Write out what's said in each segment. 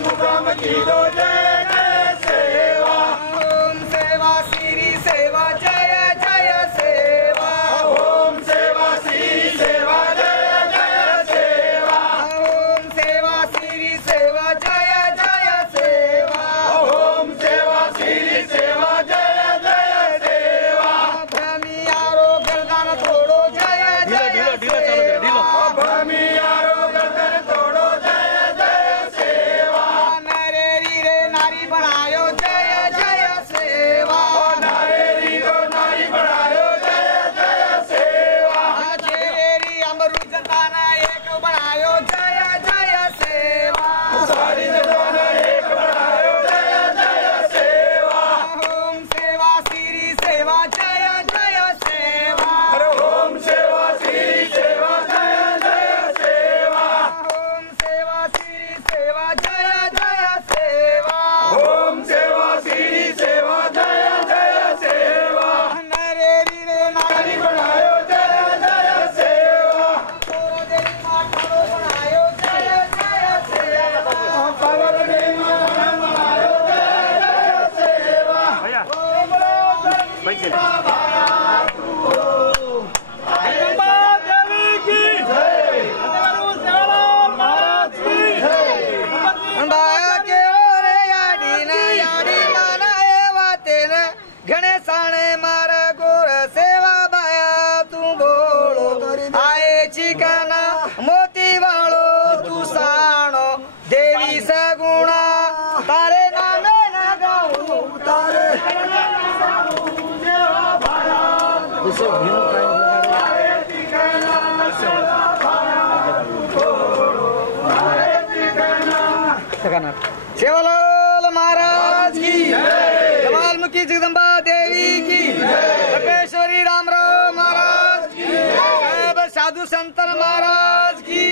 मुकाम की दो जय जय सेवा। ओम सेवा श्री सेवा जय जय सेवा। ओम सेवा श्री सेवा जय जय सेवा। ओम सेवा श्री सेवा जय जय सेवा। ओम सेवा श्री सेवा जय जय सेवा। भ्रमी यारो गर्दन तोड़ो जय जय सेवा। भ्रमी यारो गर्दन तोड़ो जय जय सेवा। नरे रीरे नारी बनायो जय जय सेवा। नरे रीरो नारी बनायो जय जय सेवा। जेरी अमरू जताना एक बनायो जय जय सेवा। सारी जताना एक बनायो जय जय सेवा। ओम सेवा श्री सेवा जय जय सेवा। ओम सेवा श्री सेवा जय जय सेवा। ओम सेवा श्री सेवा जय जय सेवा। ओम सेवा श्री सेवा जय जय सेवा। नरे रीरे नारी बनायो जय जय सेवा। तोरो देवी माँ ठालो बनायो जय जय सेवा। पावर देवी माँ बनायो जय जय सेवा। भैया देवी की जय। महाराज की जय। के ओरे याडी न याडी मानाए वातेन गणेशाने मार गोर सेवा बाया तू बोलो। आए चिकना मोती वालो तू साणो देवी सगुणा। तारे नामे न गाऊं तारे सेवालाल महाराज की वाल्मीकि जगदम्बा देवी की लपेश्वरी रामराव महाराज की साधु संतन महाराज की।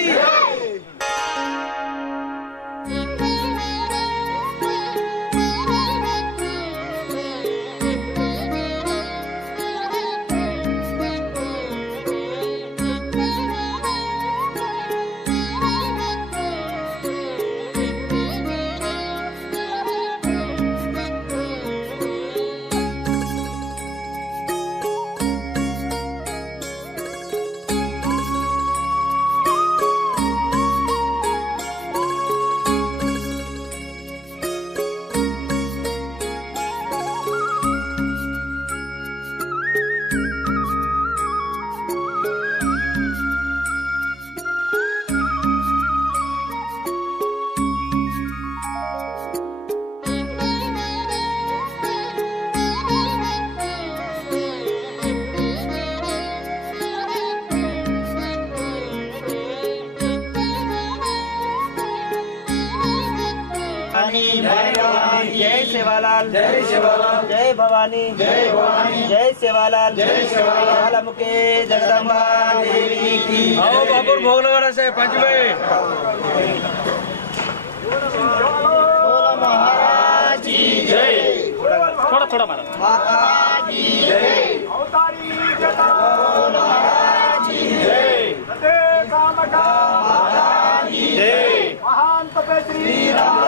जय सेवालाल जय सेवालाल जय भवानी जय भवानी जय सेवालाल जय सेवालाल मुके जगदम्बा देवी की। आओ बापुर भोग लगाना से पंच में। महाराज की जय। थोड़ा थोड़ा मारा। माता की जय। महाराज की जय। माता की जय। महान तपस्वी राम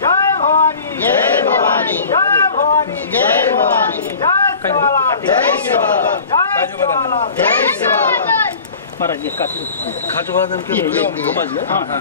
जय भवानी जय भवानी जय भवानी जय भवानी जय सेवालाल जय सेवालाल जय सेवालाल जय सेवालाल। महाराज ये खाजू बादाम के घुमा दिया।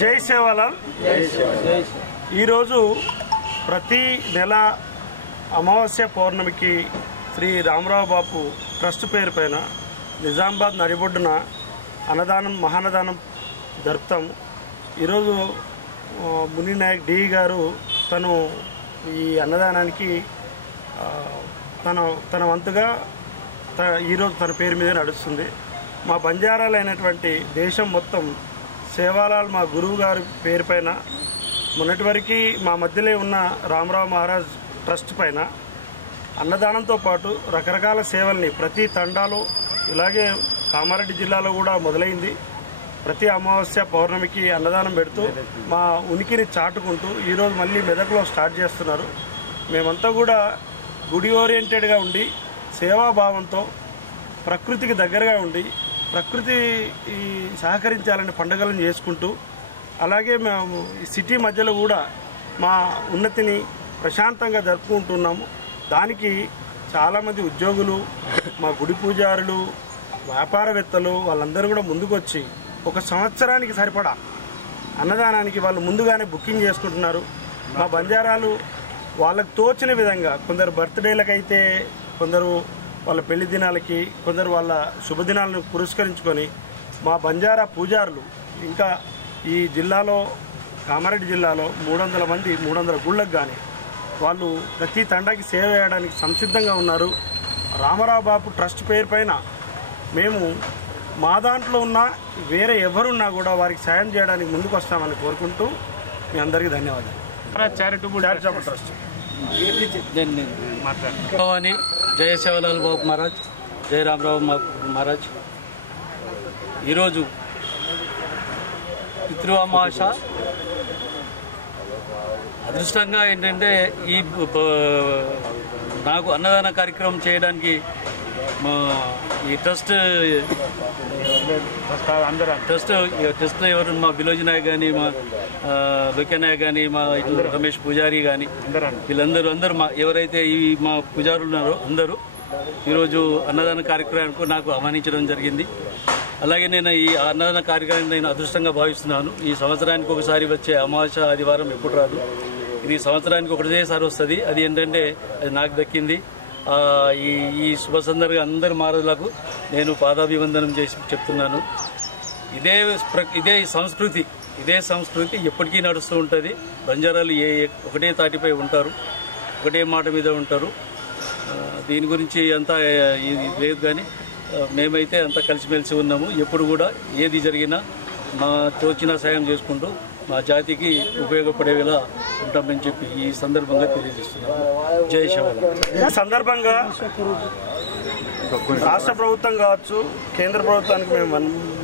జై సేవాలాల్. ఈరోజు ప్రతి నెల అమావాస్య పౌర్ణమికి శ్రీ రామరావు బాపు ట్రస్ట్ పేరు పైన నిజామాబాద్ నడిబొడ్డున అన్నదానం మహాన్నదానం జరుపుతాము. ఈరోజు ముని నాయక్ డి గారు తను ఈ అన్నదానానికి తన వంతుగా ఈరోజు తన పేరు మీద నడుస్తుంది. మా బంజారాలైనటువంటి దేశం మొత్తం సేవాలాల్ మా గురువు గారి పేరు పైన మొన్నటి వరకు మా మధ్యలో ఉన్న రామరావు మహారాజ్ ట్రస్ట్ పైన అన్నదానంతో పాటు రకరకాల సేవల్ని ప్రతి తండాలో, ఇలాగే కామారెడ్డి జిల్లాలో కూడా మొదలైంది. ప్రతి అమావాస్య పౌర్ణమికి అన్నదానం పెడుతూ మా ఉనికిని చాటుకుంటూ ఈరోజు మళ్ళీ మెదక్లో స్టార్ట్ చేస్తున్నారు. మేమంతా కూడా గుడి ఓరియంటెడ్గా ఉండి సేవాభావంతో ప్రకృతికి దగ్గరగా ఉండి ప్రకృతి సహకరించాలని పండుగలను చేసుకుంటూ, అలాగే మేము ఈ సిటీ మధ్యలో కూడా మా ఉన్నతిని ప్రశాంతంగా జరుపుకుంటున్నాము. దానికి చాలామంది ఉద్యోగులు, మా గుడి పూజారులు, వ్యాపారవేత్తలు వాళ్ళందరూ కూడా ముందుకొచ్చి ఒక సంవత్సరానికి సరిపడా అన్నదానానికి వాళ్ళు ముందుగానే బుకింగ్ చేసుకుంటున్నారు. మా బంజారాలు వాళ్ళకు తోచిన విధంగా కొందరు బర్త్డేలకైతే, కొందరు వాళ్ళ పెళ్లి దినాలకి, కొందరు వాళ్ళ శుభదినాలను పురస్కరించుకొని మా బంజారా పూజారులు ఇంకా ఈ జిల్లాలో కామారెడ్డి జిల్లాలో 300 మంది 300 గుళ్ళకు కానీ వాళ్ళు ప్రతి తండాకి సేవ చేయడానికి సంసిద్ధంగా ఉన్నారు. రామరావు బాపు ట్రస్ట్ పేరు పైన మేము మా దాంట్లో ఉన్న వేరే ఎవరున్నా కూడా వారికి సాయం చేయడానికి ముందుకు వస్తామని కోరుకుంటూ మీ అందరికీ ధన్యవాదాలు. చారిటబుల్ ట్రస్ట్ భవాని, జయ సేవలాల్ బాబు మహారాజ్, జయ రామరావు మహారాజ్. ఈరోజు పితృఅమావాస. అదృష్టంగా ఏంటంటే నాకు అన్నదాన కార్యక్రమం చేయడానికి ఈ ట్రస్ట్ ఎవరు మా బిలోజీ నాయక్ కానీ, మా లోకే నాయక్ కానీ, మా రమేష్ పూజారి కానీ, వీళ్ళందరూ మా ఎవరైతే ఈ మా పూజారులు ఉన్నారో అందరూ ఈరోజు అన్నదాన కార్యక్రమానికి నాకు ఆహ్వానించడం జరిగింది. అలాగే నేను ఈ అన్నదాన కార్యక్రమాన్ని నేను అదృష్టంగా భావిస్తున్నాను. ఈ సంవత్సరానికి ఒకసారి వచ్చే అమావాస్య ఆదివారం ఎప్పుడు రాదు, ఇది సంవత్సరానికి ఒకటేసారి వస్తుంది. అది ఏంటంటే అది నాకు దక్కింది. ఈ శుభ సందర్భంగా అందరి మహారాజులకు నేను పాదాభివందనం చేసి చెప్తున్నాను. ఇదే సంస్కృతి ఎప్పటికీ నడుస్తూ ఉంటుంది. బంజారాలు ఒకటే తాటిపై ఉంటారు, ఒకటే మాట మీద ఉంటారు. దీని గురించి అంతా లేదు, కానీ మేమైతే అంతా కలిసిమెలిసి ఉన్నాము. ఎప్పుడు కూడా ఏది జరిగినా మా తోచిన సాయం చేసుకుంటూ మా జాతికి ఉపయోగపడేలా ఉంటామని చెప్పి ఈ సందర్భంగా తెలియజేస్తున్నాము. జై శివలాల్. ఈ సందర్భంగా రాష్ట్ర ప్రభుత్వం కావచ్చు, కేంద్ర ప్రభుత్వానికి మేము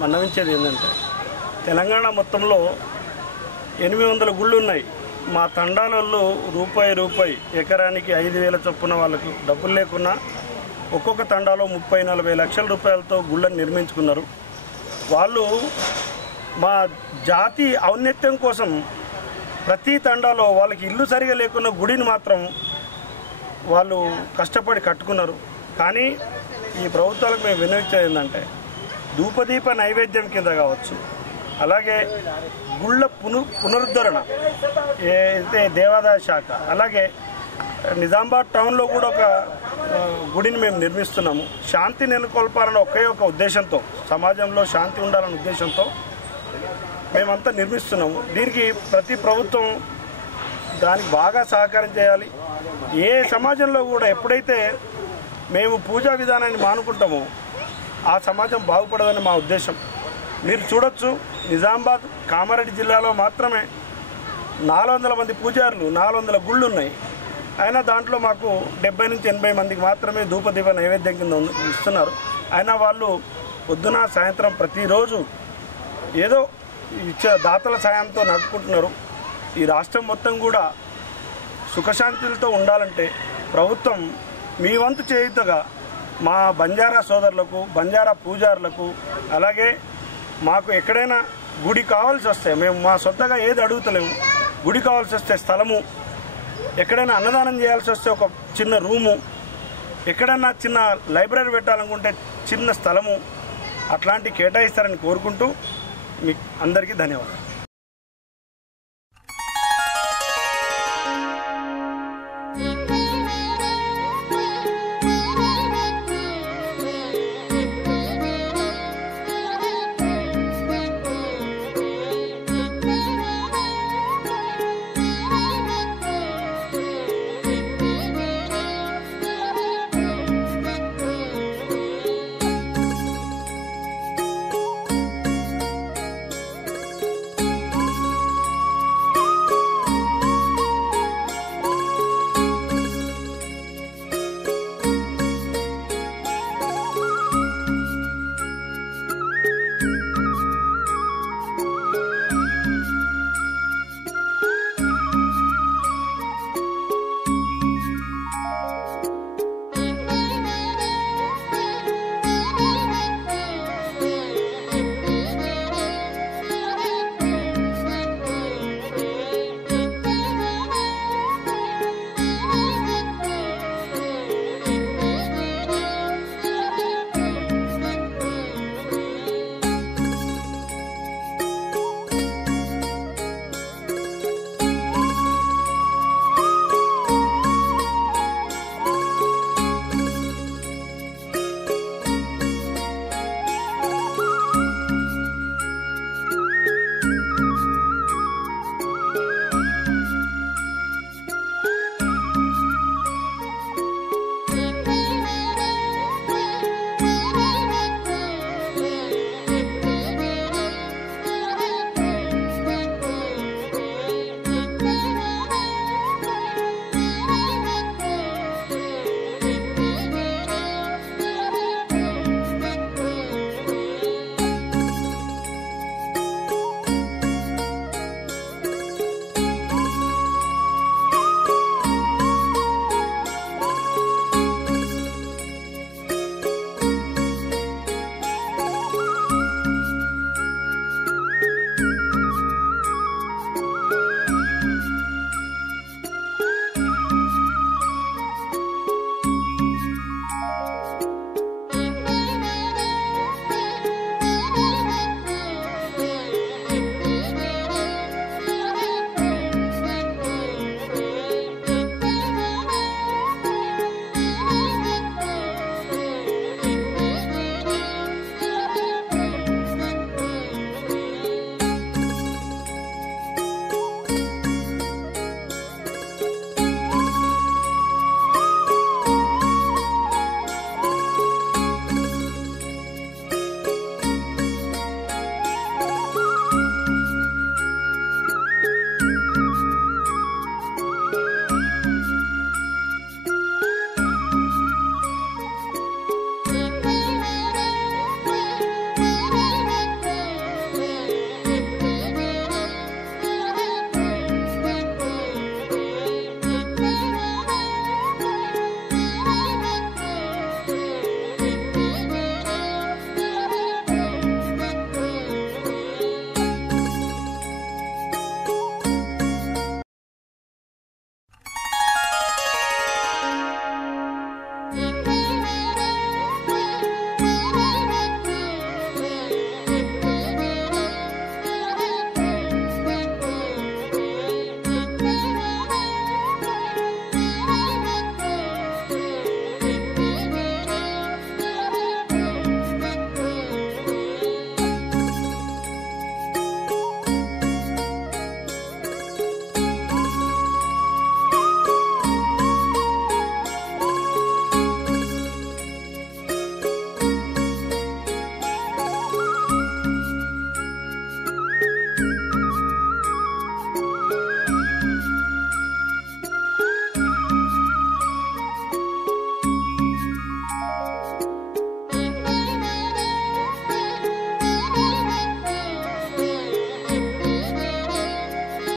మన్నవించేది ఏంటంటే, తెలంగాణ మొత్తంలో 800 గుళ్ళు ఉన్నాయి. మా తండాలలో రూపాయి ఎకరానికి 5,000 చొప్పున వాళ్ళకు డబ్బులు లేకున్నా ఒక్కొక్క తండాలో 30-40 లక్షల రూపాయలతో గుళ్ళని నిర్మించుకున్నారు. వాళ్ళు మా జాతి ఔన్నత్యం కోసం ప్రతి తండాలో వాళ్ళకి ఇల్లు సరిగా లేకున్న గుడిని మాత్రం వాళ్ళు కష్టపడి కట్టుకున్నారు. కానీ ఈ ప్రభుత్వాలకు మేము విన్నవించేది ఏంటంటే, ధూపదీప నైవేద్యం కింద కావచ్చు, అలాగే గుళ్ళ పునరుద్ధరణ అయితే దేవాదాయ శాఖ, అలాగే నిజామాబాద్ టౌన్లో కూడా ఒక గుడిని మేము నిర్మిస్తున్నాము. శాంతి నెలకొల్పాలన్న ఒకే ఒక ఉద్దేశంతో, సమాజంలో శాంతి ఉండాలన్న ఉద్దేశంతో మేమంతా నిర్మిస్తున్నాము. దీనికి ప్రతి ప్రభుత్వం దానికి బాగా సహకారం చేయాలి. ఏ సమాజంలో కూడా ఎప్పుడైతే మేము పూజా విధానాన్ని మానుకుంటామో ఆ సమాజం బాగుపడదని మా ఉద్దేశం. మీరు చూడొచ్చు, నిజామాబాద్ కామారెడ్డి జిల్లాలో మాత్రమే 400 మంది పూజారులు, 400 గుళ్ళు ఉన్నాయి. అయినా దాంట్లో మాకు 70-80 మందికి మాత్రమే ధూపదీప నైవేద్యం కింద ఇస్తున్నారు. అయినా వాళ్ళు పొద్దున సాయంత్రం ప్రతిరోజు ఏదో ఇచ్చే దాతల సాయంతో నడుపుకుంటున్నారు. ఈ రాష్ట్రం మొత్తం కూడా సుఖశాంతులతో ఉండాలంటే ప్రభుత్వం మీ వంతు చేయుతగా మా బంజారా సోదరులకు, బంజారా పూజారులకు, అలాగే మాకు ఎక్కడైనా గుడి కావాల్సి వస్తే, మేము మా సొంతగా ఏది అడుగుతలేము, గుడి కావాల్సి వస్తే స్థలము, ఎక్కడైనా అన్నదానం చేయాల్సి వస్తే ఒక చిన్న రూము, ఎక్కడైనా చిన్న లైబ్రరీ పెట్టాలనుకుంటే చిన్న స్థలము, అట్లాంటివి కేటాయిస్తారని కోరుకుంటూ మీకు అందరికీ ధన్యవాదాలు.